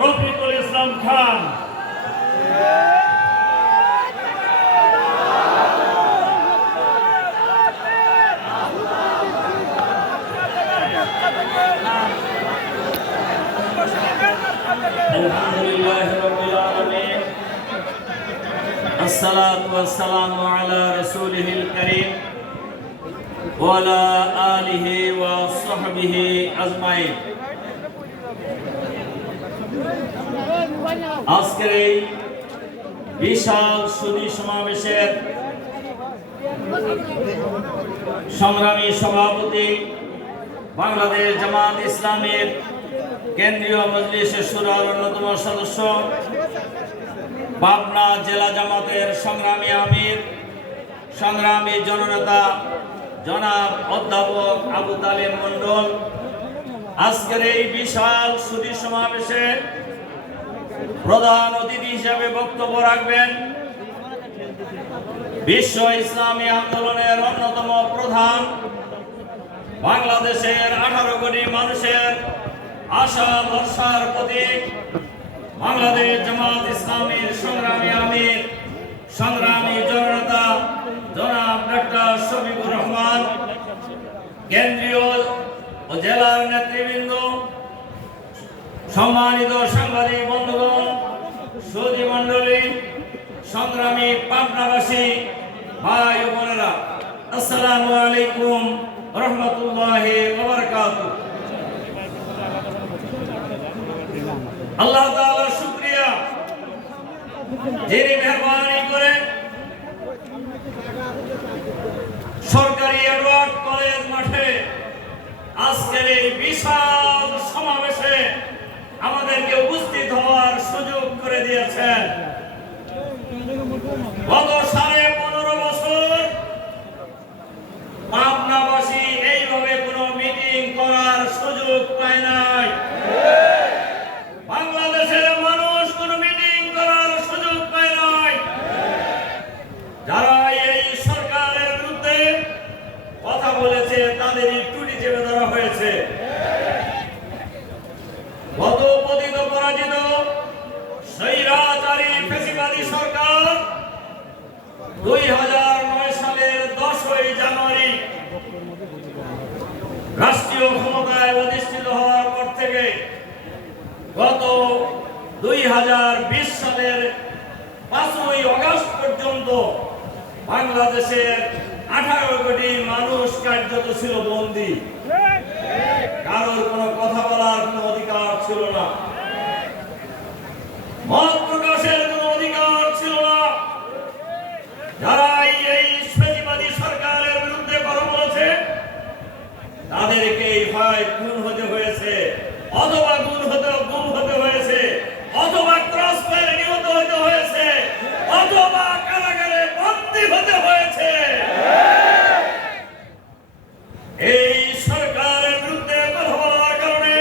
রফিকুল ইসলাম খান। আলহামদুলিল্লাহ রাব্বিল আলামিন, আসসালাতু ওয়াসসালামু আলা রাসূলিহিল কারীম ওয়া আলা আলিহি ওয়া সাহবিহি আজমাইন। আজকের এই বিশাল সুধী সমাবেশের সংগ্রামী সভাপতি, বাংলাদেশ জামাত ইসলামের কেন্দ্রীয় মজলিসে শুরার অন্যতম সদস্য, পাবনা জেলা জামাতের সংগ্রামী আমির, সংগ্রামী জননেতা জনাব অধ্যাপক আবু তালেব মন্ডল, আজকের এই বিশাল সুধী সমাবেশে প্রধান অতিথি হিসেবে বক্তব্য রাখবেন বিশ্ব ইসলামী আন্দোলনের অন্যতম প্রধান, বাংলাদেশের 18 কোটি মানুষের আশা ভরসার প্রতীক, বাংলাদেশ জামাত ইসলামীর সংগ্রামী আমির, সংগ্রামী জননেতা জনাব ডক্টর শফিকুর রহমান, কেন্দ্রীয় ও জেলার নেতৃবৃন্দ, সম্মানিত সাংবাদিক বন্ধুগণ, সুধী মণ্ডলী, সংগ্রামী পাবনাবাসী ভাই ও বোনেরা, আসসালামু আলাইকুম রহমতুল্লাহি ওয়া বারাকাতুহু। আল্লাহ তাআলার শুকরিয়া, যিনি মেহরবানি করে সরকারি এডওয়ার্ড কলেজ মাঠে আজকের এই বিশাল সমাবেশে আমাদেরকে উপস্থিত হওয়ার সুযোগ করে দিয়েছেন। গত 15.5 বছর পাবনাবাসী এইভাবে কোনো মিটিং করার সুযোগ পায় নাই। বাংলাদেশের মানুষ কোনো মিটিং করার সুযোগ পায় নাই। যারা এই সরকারের বিরুদ্ধে কথা বলেছে তাদেরই টুটি চেপে ধরা হয়েছে। গত পতিত পরাজিত স্বৈরাচারী ফ্যাসিবাদী সরকার 2009 সালের 10ই জানুয়ারি রাষ্ট্রীয় ক্ষমতায় অধিষ্ঠিত হওয়ার পর থেকে গত 2020 সালের 5ই আগস্ট পর্যন্ত বাংলাদেশের 18 কোটি মানুষ কার্যত ছিল বন্দী। কারোর কোনো কথা বলার কোনো অধিকার ছিল না, মত প্রকাশের কোনো অধিকার ছিল না। যারা এই ফ্যাসিবাদী সরকারের বিরুদ্ধে কথা বলেছে তাদেরকে হয় খুন হতে হয়েছে, অথবা গুম হতে হয়েছে, অথবা ক্রস ফায়ারে নিহত হতে হয়েছে, অথবা কারাগারে বন্দী হতে হয়েছে। এই সরকারের বিরুদ্ধে কথা বলার কারণে,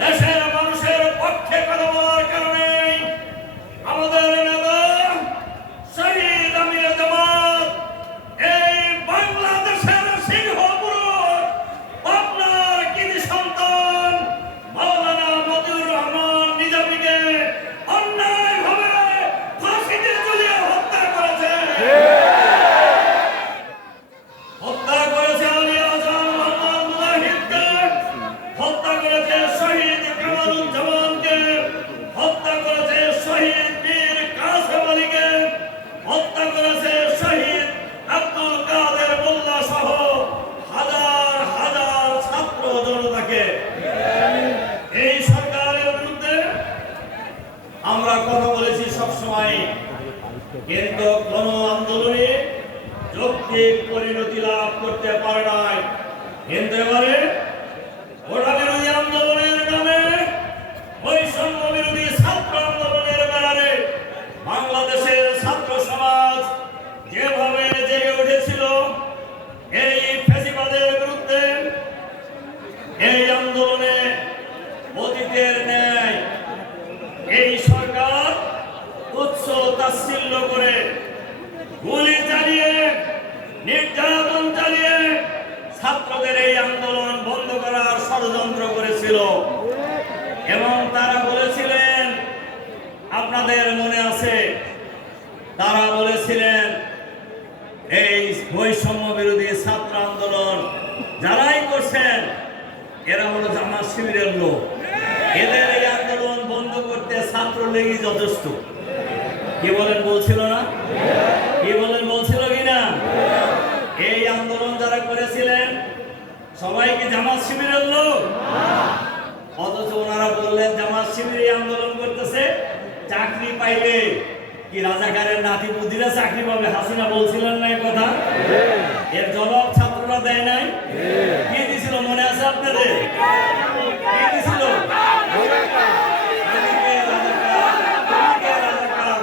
দেশের মানুষের পক্ষে কথা বলার কারণে আমাদের নেতা শহীদ আমির জামাত এই বাংলাদেশের সিংহপুরুষ আপনার কৃতি সন্তান মাওলানা মতিউর রহমান নিজামীকে অন্যায়ভাবে ফাঁসিতে ঝুলিয়ে হত্যা করেছে। হত্যা করেছে আলী আহসান মোহাম্মদ মুজাহিদকে, হত্যা করেছে শহীদ কামারুজ্জামানকে, হত্যা করেছে শহীদ বীর কাসেম আলীকে, হত্যা করেছে শহীদ আব্দুল কাদের মোল্লা সহ হাজার হাজার ছাত্র জনতাকে। এই সরকারের বিরুদ্ধে আমরা কথা বলেছি সবসময়, কিন্তু কোন আন্দোলনে যৌক্তিক পরিণতি লাভ করতে পারে নাই। কিন্তু এবারে ওটা বিরোধী আন্দোলনের নামে, বৈষম্য বিরোধী ছাত্র আন্দোলনের ব্যানারে বাংলাদেশের ছাত্র সমাজ যেভাবে জেগে উঠেছিল এই ফ্যাসিবাদের বিরুদ্ধে, এই আন্দোলনে অতীতের ন্যায় এই সরকার তুচ্ছ তাচ্ছিল্য করে, গুলি চালিয়ে, নির্যাতন চালিয়ে ছাত্রদের এই আন্দোলন বন্ধ করার ষড়যন্ত্র করেছিল এবং তারা বলে আপনাদের মনে আছে তারা বলেছিলেন এই বৈষম্য বিরোধী ছাত্র আন্দোলন যারাই করছেন এরা হলো জামাত শিবিরের লোক, এদের এই আন্দোলন বন্ধ করতে ছাত্রলীগই যথেষ্ট। কি বলেন, বলছিল না? কি বলেন, বলছিল কিনা? এই আন্দোলন যারা করেছিলেন সবাই কি জামাত শিবিরের লোক? অথচ ওনারা বললেন জামাত শিবির এই আন্দোলন করতেছে, চাকরি পাইলে কি রাজাকারের নাতি বুদ্ধিরা চাকরি পাবে? হাসিনা বলছিলেন না এই কথা? এর জবাব ছাত্ররা দেয় নাই? কি দিছিল মনে আছে আপনাদের? কি দিছিল?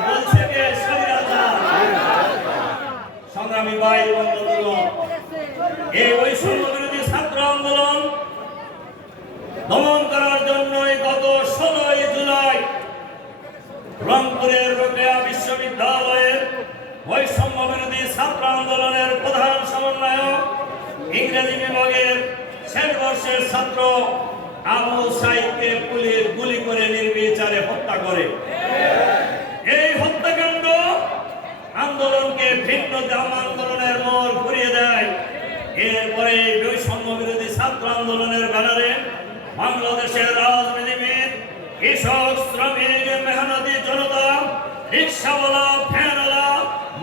বলছে কে? স্বৈরাচার। সংগ্রামী ভাই বন্ধুগণ, এই বৈষম্য বিরোধী ছাত্র আন্দোলন দমন করার জন্য গত 16 জুলাই রংপুরের রোকেয়া বিশ্ববিদ্যালয়ের বৈষম্য বিরোধী ছাত্র আন্দোলনের প্রধান সমন্বয়ক ইংরেজি বিভাগের শেষ বর্ষের ছাত্র আবু সাইদকে পুলিশ গুলি করে নির্বিচারে হত্যা করে। এই হত্যাকাণ্ড আন্দোলনকে ভিন্ন আন্দোলনের মোড় ঘুরিয়ে দেয়। এরপরে বৈষম্য বিরোধী ছাত্র আন্দোলনের ব্যানারে বাংলাদেশের রাজনীতিবিদ, কৃষক, শ্রমিক, মেহনতি জনতা, রিক্সাওয়ালা, ভ্যানওয়ালা,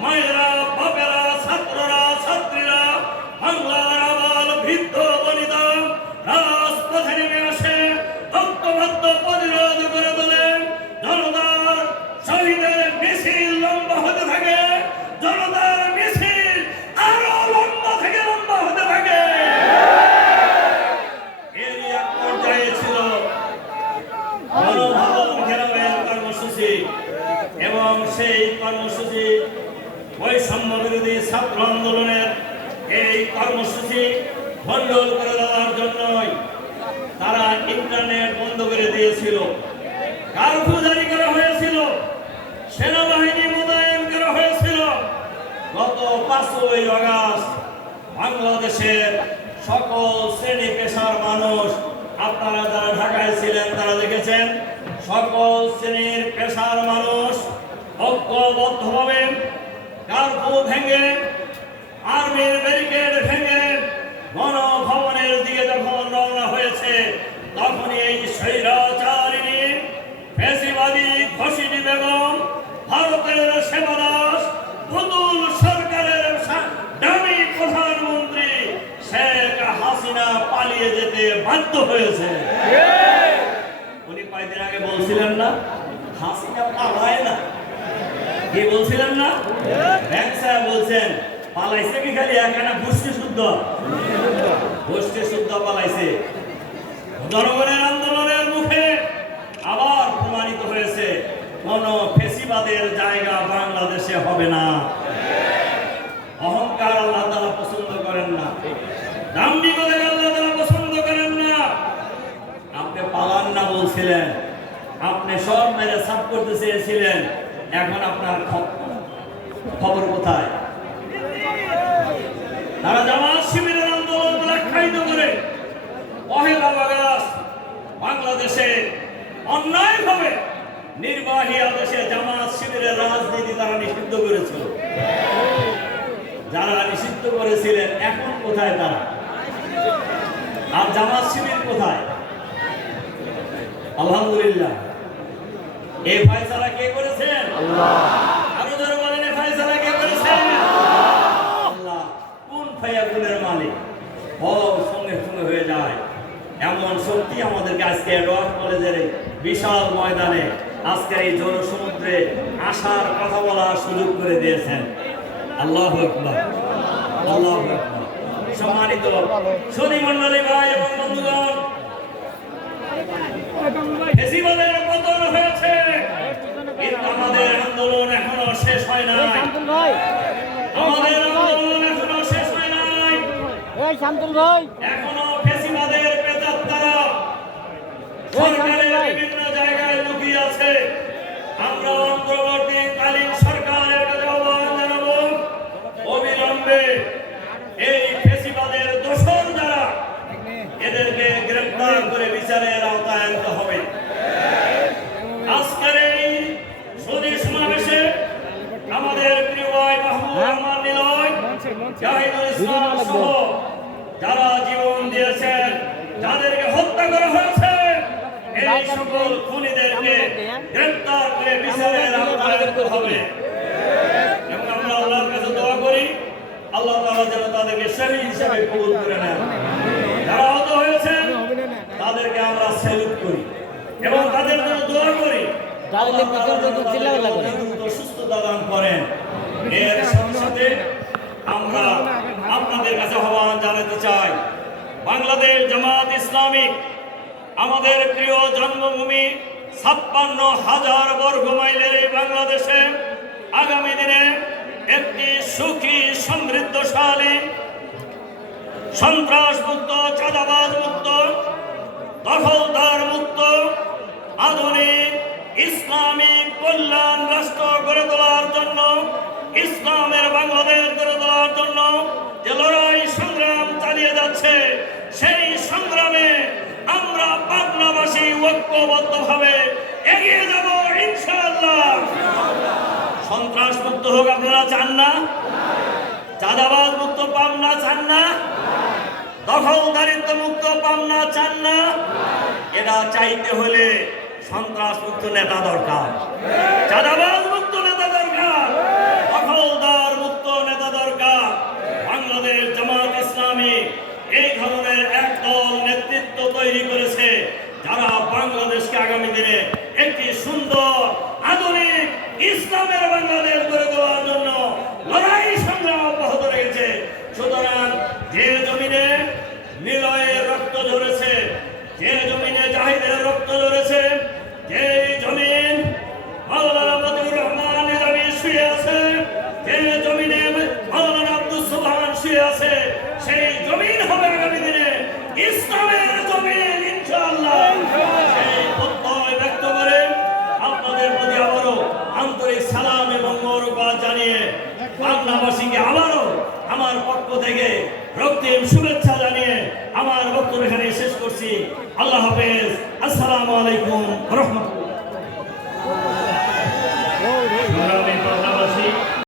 মায়েরা, বাপেরা, ছাত্ররা, ছাত্রীরা, বাংলার আবাল, বৃদ্ধ, বনিতা রাজপথে নেমে আসে, ঐক্যবদ্ধ প্রতিরোধ করে তোলেন। জনতার শহীদের মিছিল লম্বা হতে থাকে, জনতার মিছিল আরো লম্বা থেকে লম্বা হতে থাকে। এর এক পর্যায়ে ছিল গণভবন ঘেরাওয়ের কর্মসূচি এবং সেই কর্মসূচি বৈষম্য বিরোধী ছাত্র আন্দোলনের এই কর্মসূচি ভণ্ডুল করে দেওয়ার জন্যই তারা ইন্টারনেট বন্ধ করে দিয়েছিল, কারফিউ জারি করা হয়েছিল, সেনাবাহিনী মোতায়েন করা হয়েছিল। গত 5ই আগস্ট বাংলাদেশের সকল শ্রেণী পেশার মানুষ, আপনারা যারা ঢাকায় ছিলেন তারা দেখেছেন, সকল শ্রেণীর পেশার মানুষ ঐক্যবদ্ধভাবে কারফিউ ভেঙে, আর্মির ব্যারিকেড ভেঙে গণভবনের দিকে যখন রওনা হয়েছে, তখনই এই স্বৈরাচারিণী ফ্যাসিবাদী ঘোষিনী বেগম, ভারতের সেবাদাস, পুতুল সরকারের দামি প্রধানমন্ত্রী শেখ হাসিনা পালিয়ে যেতে বাধ্য হয়েছে। উনি কয়েকদিন আগে বলছিলেন না হাসিনা পালায় না? কি বলছিলেন না? ব্যাংক সাহেব বলছেন পালাইছে কি খালি একানা গোষ্ঠী শুদ্ধ? গোষ্ঠী শুদ্ধ পালাইছে। জনগণের আন্দোলনের মুখে আবার প্রমাণিত হয়েছে কোন ফেসিবাদের জায়গা বাংলাদেশে হবে না। অহংকার আল্লাহ তাআলা পছন্দ করেন না, দাম্ভিকতা আল্লাহ তাআলা পছন্দ করেন না। আপনি পালান না বলছিলেন, আপনি সব মেরে সাফ করতে চেয়েছিলেন, এখন আপনার খবর কোথায়? তারা জামাত শিবিরের আন্দোলন আখ্যায়িত করে 1 আগস্ট বাংলাদেশে অন্যায়ভাবে নির্বাহী আদেশে জামাত শিবিরের রাজনীতি তারা নিষিদ্ধ করেছিল। যারা নিষিদ্ধ করেছিলেন এখন কোথায় তারা? আর জামাত শিবির কোথায়? আলহামদুলিল্লাহ, এই ফয়সালা কে করেছেন? আল্লাহ। আরো যারা বলেন এই ফয়সালা কে করেছেন? আল্লাহ। কোন ফায়াগুনের মালিক? বল সঙ্গে সঙ্গে হয়ে যায় এমন শক্তি আমাদেরকে আজকে এডওয়ার্ড কলেজের বিশাল ময়দানে আজকের এই জনসমুদ্রে আসার কথা বলার সুযোগ করে দিয়েছেন। আল্লাহু আকবার, আল্লাহু আকবার। সম্মানিত সুধী মণ্ডলী, ভাই এবং বন্ধুগণ, ফেসিবাদের পতন হয়েছে, কিন্তু আমাদের আন্দোলন এখনো শেষ হয় নাই। আমাদের আন্দোলন এখনো শেষ হয় নাই। এখনো ফেসিবাদের প্রেতাত্মারা সরকারের বিভিন্ন জায়গায় লুকিয়ে আছে। আমরা অন্তর্বর্তীকালীন সরকারের কাছে আহ্বান জানাবো, অবিলম্বে এই ফেসিবাদের দোষর যারা, এদেরকে গ্রেফতার করে বিচারের আওতায় আনতে হবে। আজকের এই সকল খুনিদেরকে গ্রেফতার করে বিচারের আওতায় আনতে হবে এবং আমরা আল্লাহর কাছে দোয়া করি আল্লাহ তাআলা যেন তাদেরকে শহীদ হিসেবে কবুল করে নেন। যারা আহত হয়েছেন তাদেরকে আমরা স্যালুট করি এবং তাদের জন্য দোয়া করি আল্লাহ তাআলা যেন তাদেরকে সুস্থতা দান করেন। এর সাথে সাথে আমরা আপনাদের কাছে আহ্বান জানাতে চাই, বাংলাদেশ জামাত ইসলামী আমাদের প্রিয় জন্মভূমি ৫৬,০০০ বর্গ মাইলের এই বাংলাদেশে আগামী দিনে একটি সুখী সমৃদ্ধশালী সন্ত্রাস মুক্ত, চাঁদাবাজ মুক্ত, দখলদার মুক্ত, আধুনিক ইসলামিক কল্যাণ রাষ্ট্র গড়ে তোলার জন্য, ইসলামের বাংলাদেশ গড়ে তোলার জন্য যে লড়াই সংগ্রাম চালিয়ে যাচ্ছে, সেই সংগ্রামে আমরা পাবনাবাসী ঐক্যবদ্ধভাবে এগিয়ে যাব ইনশাআল্লাহ। সন্ত্রাস মুক্ত হোক আপনারা চান না? চাঁদাবাজ মুক্ত পাবনা চান না? দখলদারিত্ব মুক্ত পাবনা চান না? এটা চাইতে হলে সন্ত্রাস মুক্ত নেতা দরকার, চাঁদাবাজ মুক্ত নেতা দরকার, দখলদার মুক্ত নেতা দরকার। বাংলাদেশ জামাত ইসলামী এই ধরনের একদল নেতৃত্ব তৈরি করেছে যারা বাংলাদেশকে আগামী দিনে একটি সুন্দর আধুনিক ইসলামের বাংলাদেশ গড়ে দেওয়ার জন্য লড়াই সংগ্রাম অব্যাহত রেখেছে। সুতরাং যে জমিনে নিলয়ের রক্ত ঝরেছে, যে জমিনে জাহিদের রক্ত ঝরেছে, যে জমিন মাওলানা মতিউর রহমান নিজামী শুয়ে আছে, যে জমিনে মাওলানা আব্দুস সুবহান শুয়ে আছে, সেই জমিন হবে আগামী দিনে ইসলামের জমিন ইনশাআল্লাহ। সেই প্রত্যয় ব্যক্ত করে আপনাদের প্রতি আবারও আন্তরিক সালাম এবং মোবারকবাদ জানিয়ে বাংলাবাসীকে আবারও আমার পক্ষ থেকে রক্তিম শুভেচ্ছা জানিয়ে আমার বক্তব্য এখানে শেষ করছি। আল্লাহ হাফেজ। আসসালামু আলাইকুম ওয়া রাহমাতুল্লাহ।